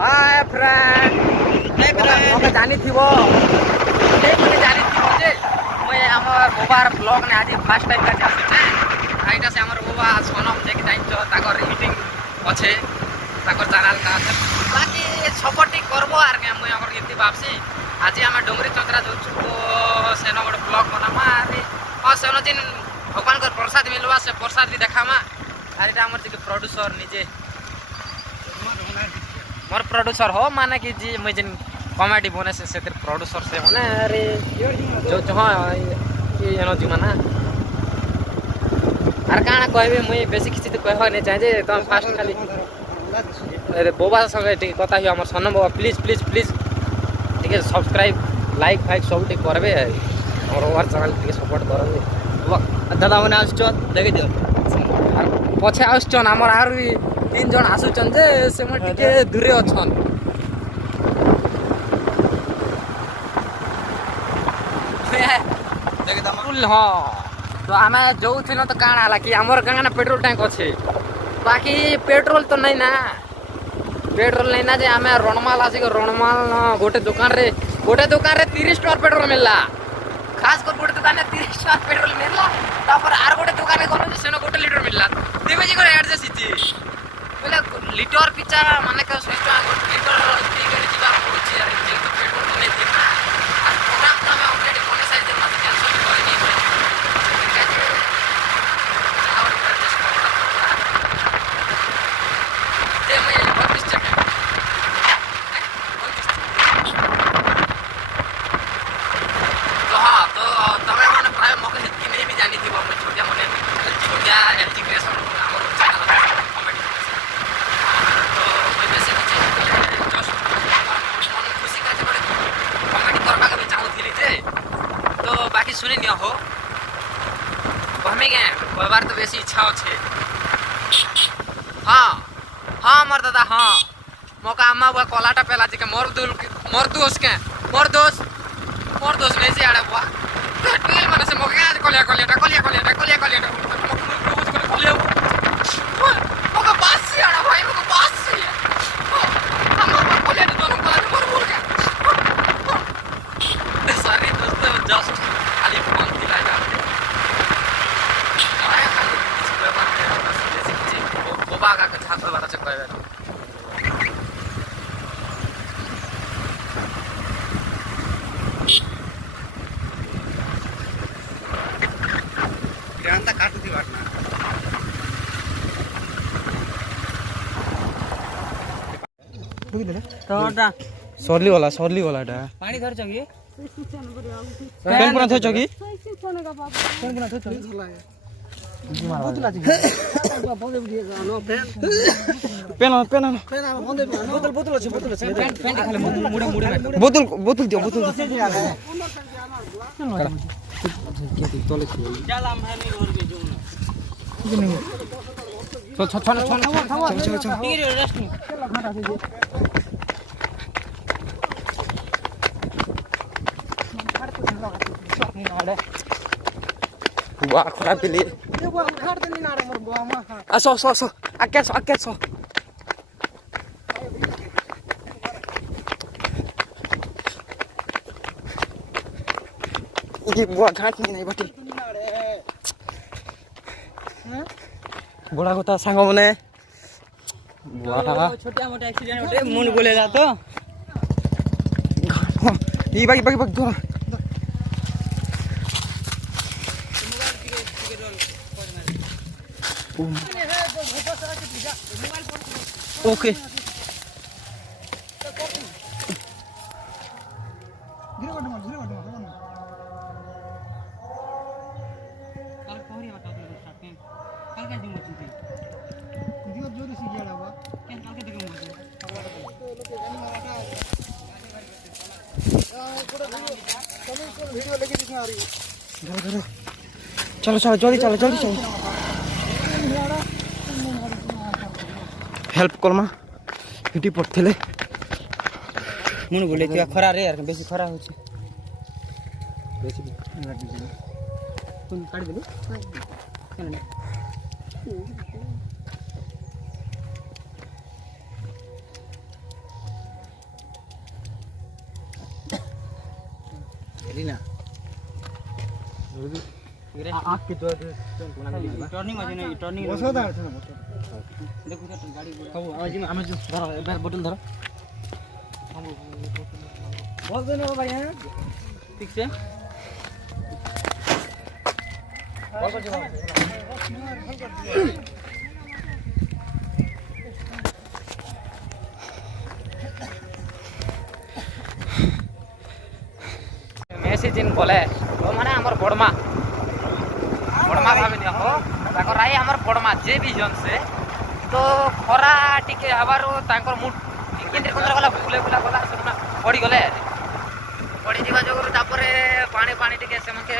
Hi friend मके जानी थी जे मैं हमर बोबार ब्लॉग ने आज फर्स्ट टाइम का आसे आइटा से हमर बोबा सोनम जे कि टाइम तो ताकर मीटिंग अच्छे ताकर चैनल का আছে बाकी सपोर्ट करबो आर के मैं हमर केती वापसी आज हम डोंगरी चंद्रा जो तो सेनो बड़ ब्लॉग बनामा अरे और सेनो दिन भगवान को प्रसाद मिलवा से प्रसाद भी देखामा अरे हमर जे प्रोड्यूसर निजे मोर प्रोड्यूसर हो माने कि जी मैं जिन कॉमेडी बने से प्रोड्यूसर से माने अरे जो हाँ ये एनर्जी माना अरे काना कहबे मैं बेसी किसी तो कहवा नहीं चाहे तो फास्ट खाली अरे बोबा संगे टिके कथा ही हमर सनम बाबा प्लीज प्लीज प्लीज टिके सब्सक्राइब लाइक फाइक सब टिके करबे और ओवर चैनल टिके सपोर्ट करबे दादा माने आछो देखि दियो पछे आछन हमर आर 3 जन आसुचन जे से म टिके दूरे अछन देखि दम हां तो हमें जो थिन तो काना हला कि हमर गाना पेट्रोल टैंक अछि बाकी पेट्रोल तो नहीं ना पेट्रोल नहीं ना जे हमें रणमाल आसी रणमाल गोटे दुकान रे 30 टका पेट्रोल मिलला खास कर गोटे दुकान रे 30 टका पेट्रोल मिलला तापर आर गोटे दुकान रे गलो जे सेनो गोटे लीटर मिलला देबे जी को एडजस्ट इति बोले लीटर पिछा माने का 100 टका गोटे लीटर फ्री कर जीवा पड़ुची यार जे तो पेट्रोल तो नहीं थी आ प्रोग्राम तो हमें ऑलरेडी कोने साइज दे मत कैंसिल कर नहीं सुनी नहीं हो कहमे के कहबार तो बेसी इच्छा अच्छे हाँ हाँ मोर दादा हाँ मोका अम्मा बुआ कोलाटा पेला जी के मोर दोस्त नहीं से आड़े बुआ ट्वेल माने से मोके आज कोलिया मोका बास से आड़ा भाई मोका बास से अम्मा कोलिया दोनों को मोर बोल के सारी दोस्त जस्ट बागा का छात्र वाला चक्कर है ध्यान काट दी वाटना टोटा सरली वाला टा पानी धर चगी पेन पुना थो चगी पेन पुना थो चगी बोतल buah aku nak pilih. Dia buah khar tu ni nara mor buah mah. So. Aket so. Ini buah khar ni nahi bati. बड़ा होता सांगो मने बुआ छोटा मोटा एक्सीडेंट होते मुन बोलेला तो ई बाकी दो ओके चलो जल्दी चलो हेल्प करमा हिटी पड़थिले मुन बोले कि खरा रे यार बेसी खरा होची बेसी तुम काट देलु केना Rina. आँख के टर्निंग আছে না टर्निंग বসা আছে না বসা দেখো তো গাড়ি আমি ধরো এবার বোতল ধরো বল দে না ভাই হ্যাঁ ঠিক আছে বল করছে মেসেজ ইন বলে তো মানে আমার বড়মা ভাবে নিও তাকর রাই আমার বড়মা যে বি জনসে তো খরা টিকে হবারু তাঙ্কর মুড কেন্দ্রে কোন্দ্রা গলা ফুলে গলা সেনা পড়ি গলে পড়ি ଯିବା ଯୋଗୁରୁ ତାପରେ ପାଣି ଟିକେ ସେମକେ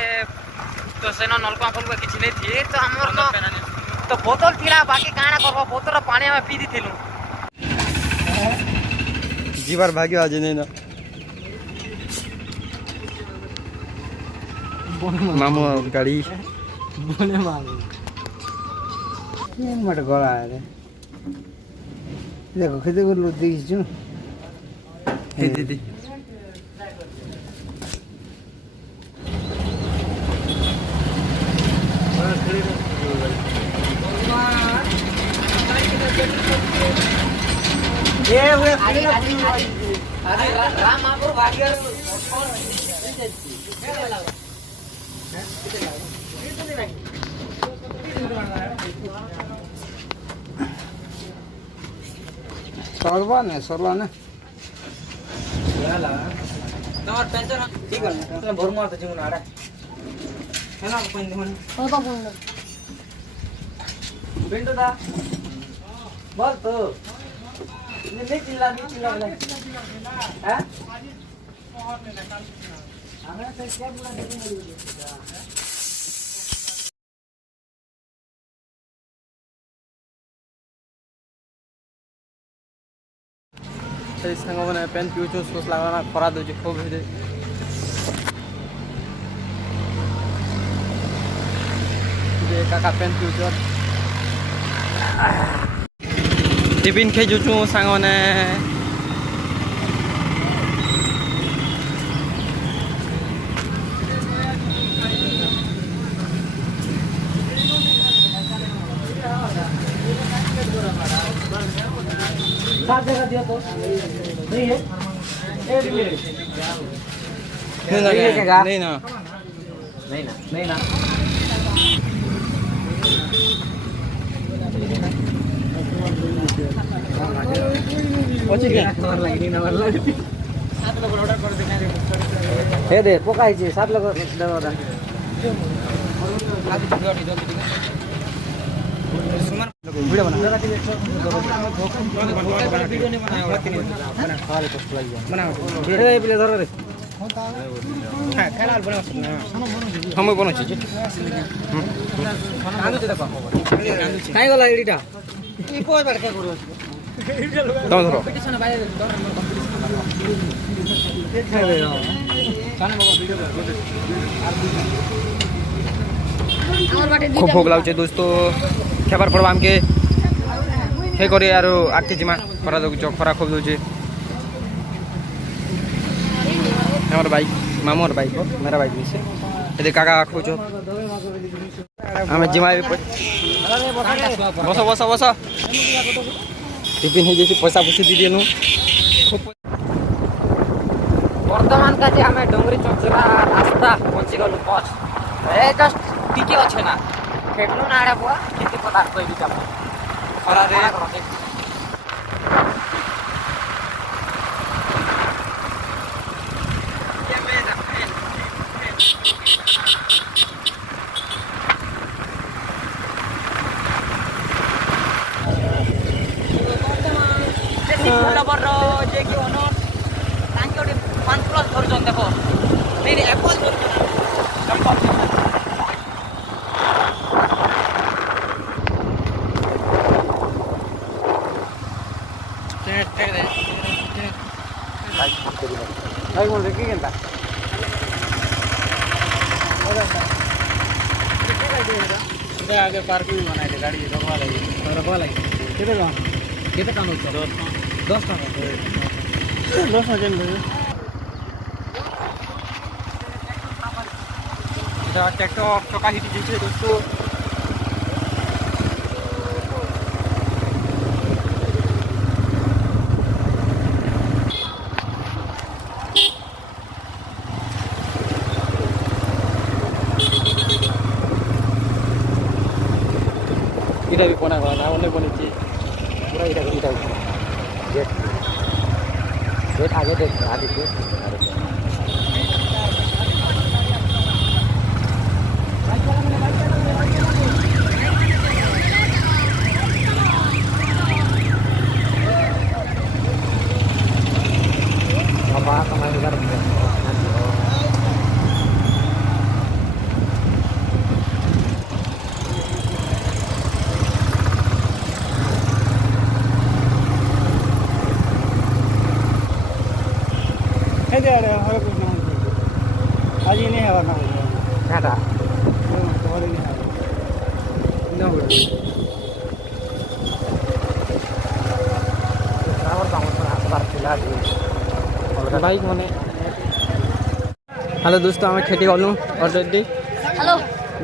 ତ ସେନ ନଲକା ଫଲକା କିଛି ନେଇ ଥିଏ ତ ଆମର ତ ବୋତଲ ଥିଲା ବାକି କାଣା କରବ ବୋତଲର ପାଣି ଆମେ ପିଇ ଦିଥିଲୁ जीवार भाग्य आज नहीं ना मामू गाड़ी बोले मामू मट गला है देखो कितने को लूट देखी जो हे दीदी ये हुए अरे राम आपको भाग्य सरवा ने याला तोर टेंशन ठीक है भर मार जीवन आड़ा है ना कोई मन होता बोल बेंटो दा बोल तो नहीं चिल्ला हैं हमरा से क्या बोला से संग माने पेन पिउचो सोस लागना खरा दउचे खूब हे दे काका पेन पिउचो टिफिन खाई जुचु सांग माने सात जगह दिया तो नहीं है नहीं ना दे पकाई 7 लोग वीडियो बना वीडियो नहीं बना धरो रे हम बना काई गला एडिटा ई कोई बड़का करो तुम धरो कंपटीशन बाय खूब भोग लागे दोस्तों खेबार पड़वा आमके हे करे यार आठे जिमा खरा दो खरा खूब दूचे हमारा बाइक मामोर बाइक हो मेरा बाइक भी से ये काका खोजो हमें जिमा भी बस टिफिन ही जैसे पैसा पूछी दी दिनु वर्तमान का जे हमें डोंगरी चौकरा रास्ता पहुंची गलु पछ ए जस्ट टिके अच्छे ना खेटलु ना आड़े बुआ खेती पता कोई भी काम खरा रे आगे पार्किंग बनाए गाड़ी रखवा लगी केते काम होछ 10 टका 10 हजार ट्रैक्टर चका हिट जाइए दोस्तों। इटा भी बना हुआ ना उन्हें बनी थी पूरा इटा गेट गेट आगे देख आगे गेट apa kemarin udah आज ही नहीं है वरना क्या था बाइक मैंने हेलो दोस्तों आम खेती कलु अलरेडी हेलो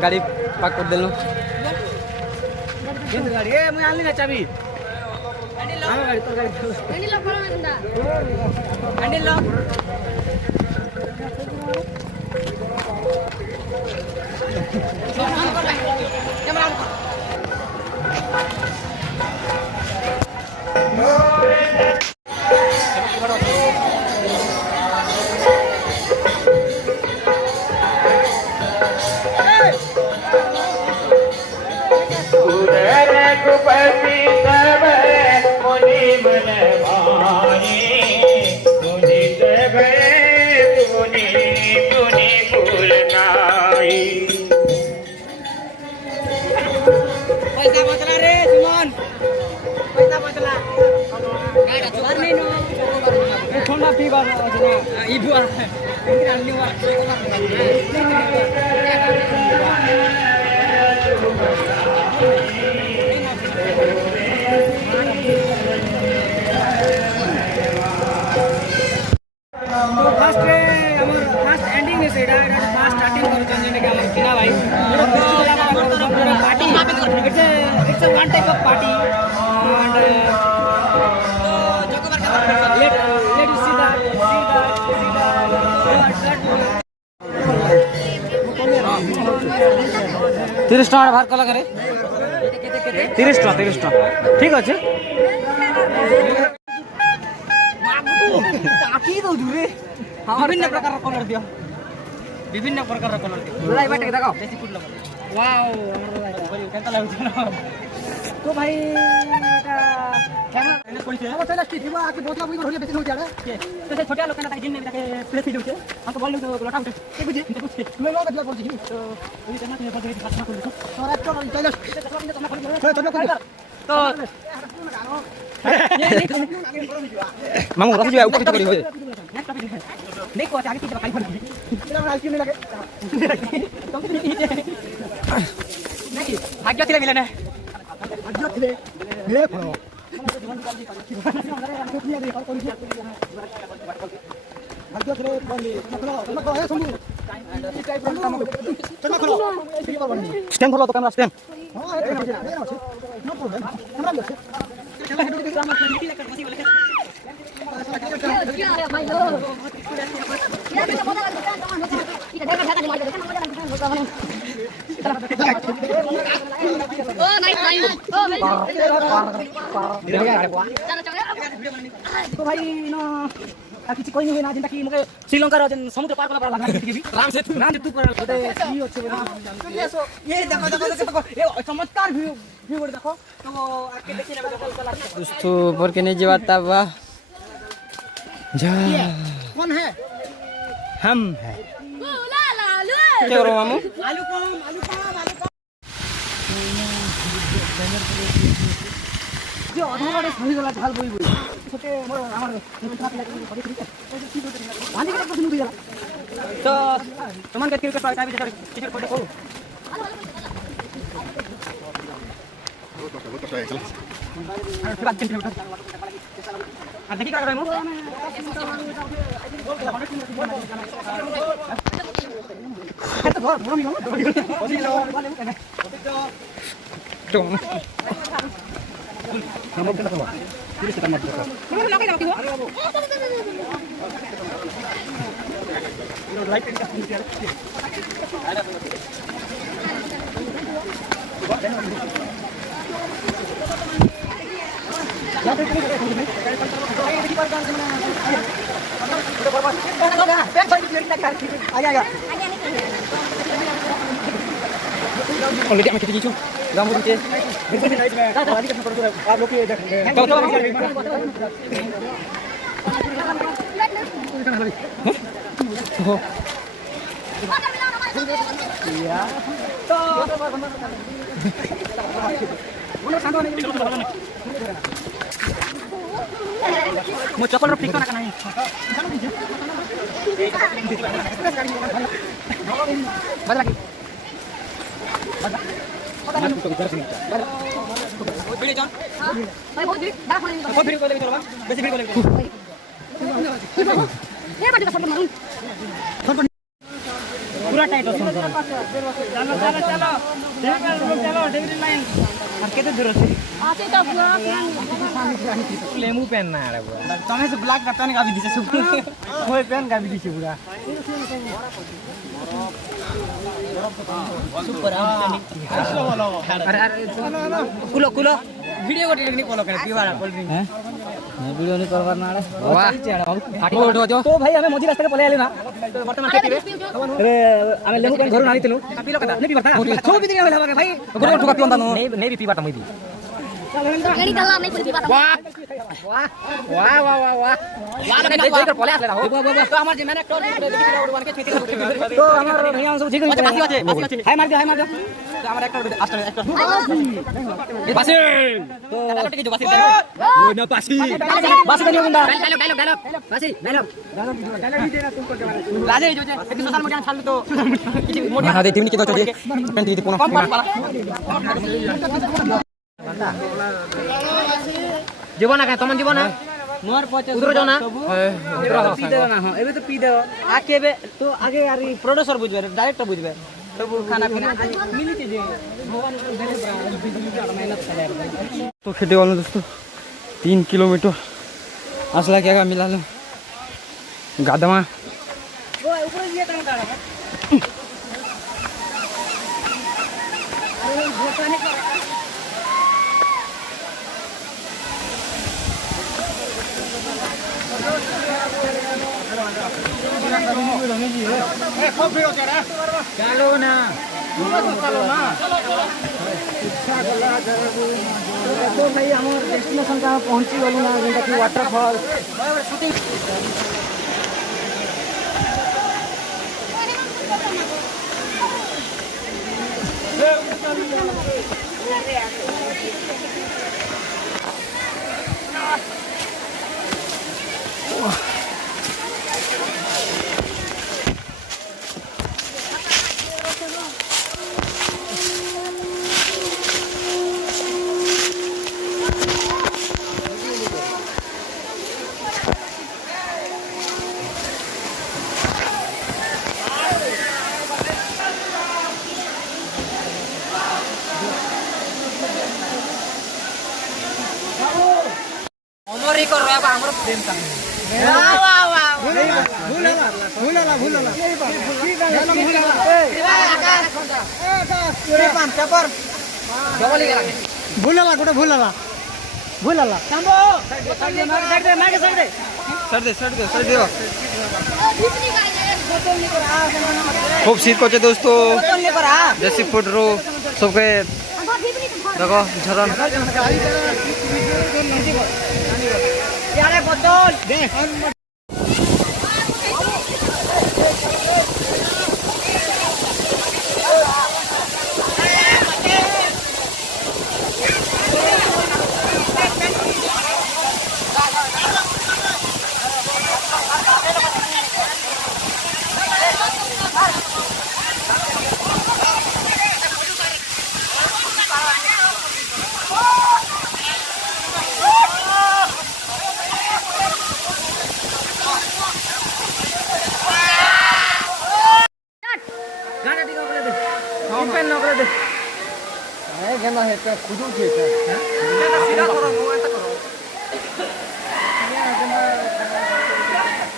गाड़ी पार्क कर देलु चाबी पैसा बचला रे सुमन पैसा बचला नहीं नो ठंडा पी बार ई बुआ अन्नी वा तो फर्स्ट रे हमर फर्स्ट एंडिंग है सेडा फर्स्ट स्टार्टिंग कर चंदने के हमर किना भाई party it's a one type of party and let you see that 30 टका बाहर कला करे 30 टका ठीक अछि चाकी दो जुरे विभिन्न प्रकार कलर दियो विभिन्न प्रकार कलर दियो लाइ बाटे देखो देसी फूल लगा वाओ केनता लागु छ तो भाई एटा केना एने कोइ छै अब चला स्थित बा आके बोतला बुई होलिया बेसी होती आरे तो से छोटा लोग ना जिन में जाके प्लेस ही दोछे हमको बोल तो लोटा उठे के बुझे ले लो बदला पड़छि तो ओही तना के बदले खाना कर दो और एक तो चला तो मामू रख जो ऊपर करी होए नहीं को आगे की काई फड़ मेरा राज क्यों नहीं लगे भाग्य थिले मिले ने भाग्य थिले हे फड़ो भाग्य थिले बंदी मतलब है सुनु ई टाइप रो काम चलो खलो स्टैंड खलो तो कैमरा स्टैंड हां है नो प्रॉब्लम कैमरा ले चला हेडो के काम करने के लिए कर मसी बोले क्या है भाई लो क्या है बोला इधर ढका ढका मार दे ओ नाइस नाइस ओ तो भाई ना किसी कोई नहीं ना जिनका कि मके श्रीलंका रो समुद्र पार वाला लागना के भी राम सेतु पर होते की होछे ये देखो ये चमत्कार व्यू देखो तो आके देखिए ना दोस्तों ऊपर के नहीं जीवाता बा जा कौन है हम है क्या रो मामू आलू कम जो अधोरे सही गला ढाल बोई छोटे मोर हमर खात लागे बड़ी ठीक है पानी के प्रश्न दिया तो तुमन के क्रिकेट पार्टी टीचर फोटो को देखिए क्या कर रहे हो Lihat sama kita cucu. Gambar itu. Iya. Mau cokol replik kan akan naik. Balik lagi. Beli John. बहुत भीड़ को लेके चलो बा बेसी भीड़ को लेके ये बात सब मालूम पूरा टाइट हो चलो चलो चलो चलो डिग्री लाइन और केते दूर ଅଛି आते तो ब्लॉक लेमू पेन ना रे बुआ तमे से ब्लॉक का पेन का भी दिसे सब ओए पेन का भी दिसे पूरा सुपर अरे कुलो कुलो वीडियो को टेक्निक फॉलो करे पीवाड़ा कोल्ड ड्रिंक है मैं वीडियो नहीं करवार ना वाह उठो जो तो भाई हमें मोदी रास्ते पे पले आले ना तो वर्तमान खेती रे अरे हमें लेमू पेन घर ना आनीतलु पीलो कदा नहीं पीबरता छो भी दिन होला भाई घर ठुका पियोंदा नहीं भी पीबाता मई दी एडी दल्ला नहीं पीबाता वाह वाह वाह वाह वाह वाह वाह लगे देख कर पले आले हो तो हमार जे मैंने टोल देखि रोड बन के खेती तो हमार भैया सब ठीक है हाय मार दे तो हमार एक्टर एक्टर पासी तो टिके जो पासी ओ ना पासी पासी करियो गुंडा डायलॉग पासी डायलॉग भी देना तुमको लाजे जो एक सोशल मीडिया छाड़ तो मोटी हां दे 3 मिनट के तो जे पेंट दे पुनो जीवन का तुम जीवन मोर पचे उधर जाओ ना उधर पी दे ना हां एबे तो पी दे आके बे तो आगे यार प्रोड्यूसर बुझबे डायरेक्टर बुझबे सब खाना पीना मिली के जे भगवान को देले बिजली का मेहनत करे तो खेते वाले दोस्तों 3 किलोमीटर असला क्या मिला लो गादमा वो ऊपर ये टांग डाला अरे झोटा नहीं कर चलो ना तो भाई हम डेस्टिनेशन का पहुंची गलु ना जेंटा कि वाटरफॉल शूटिंग कर रहा है हमरो प्रेम का वाह वाह वाह भूलाला ए पान पेपर डबल ही लगे भूलाला सांबो साइड दे खूब सीट को दोस्तों जैसी फुट रो सबके देखो झरन यारे बोतल दे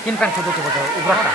किन पैन खोजो थे बोलो उग्रता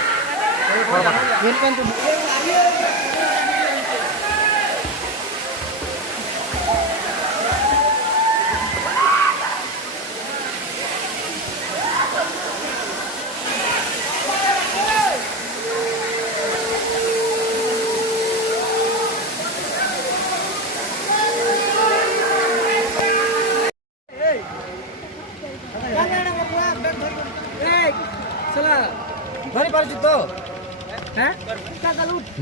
ଧରି ପାରୁଛୁ ତ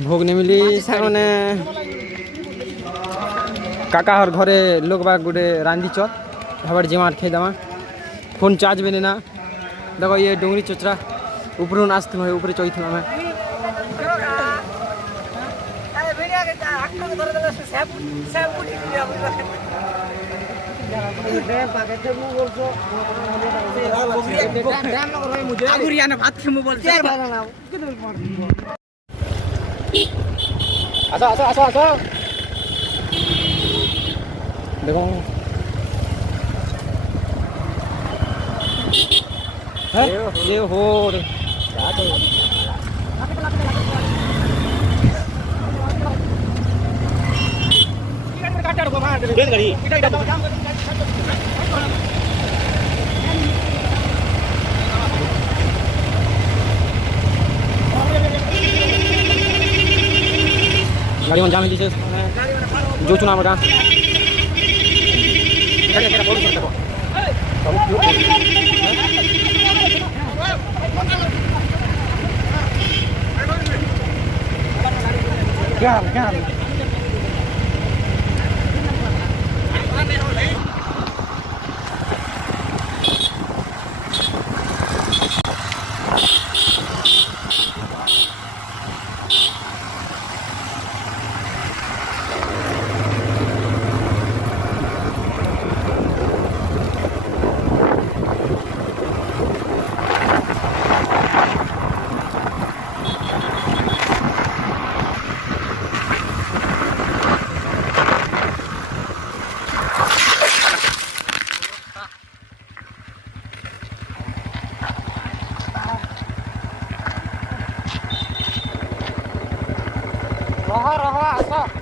भोग नहीं मिली सामने काका हर घरे लोग बाग गुटे रांधी चत हमारे जिमाट खाई दमा फोन चार्ज भी नहीं ना देखो ये डोंगरी चोचरा ऊपर नाचते हुए ऊपर चौथ में आसो आसो आसो आसो देखो ये हो गाड़ी में जाम दीजिए जो चुनाव का क्या क्या रह आस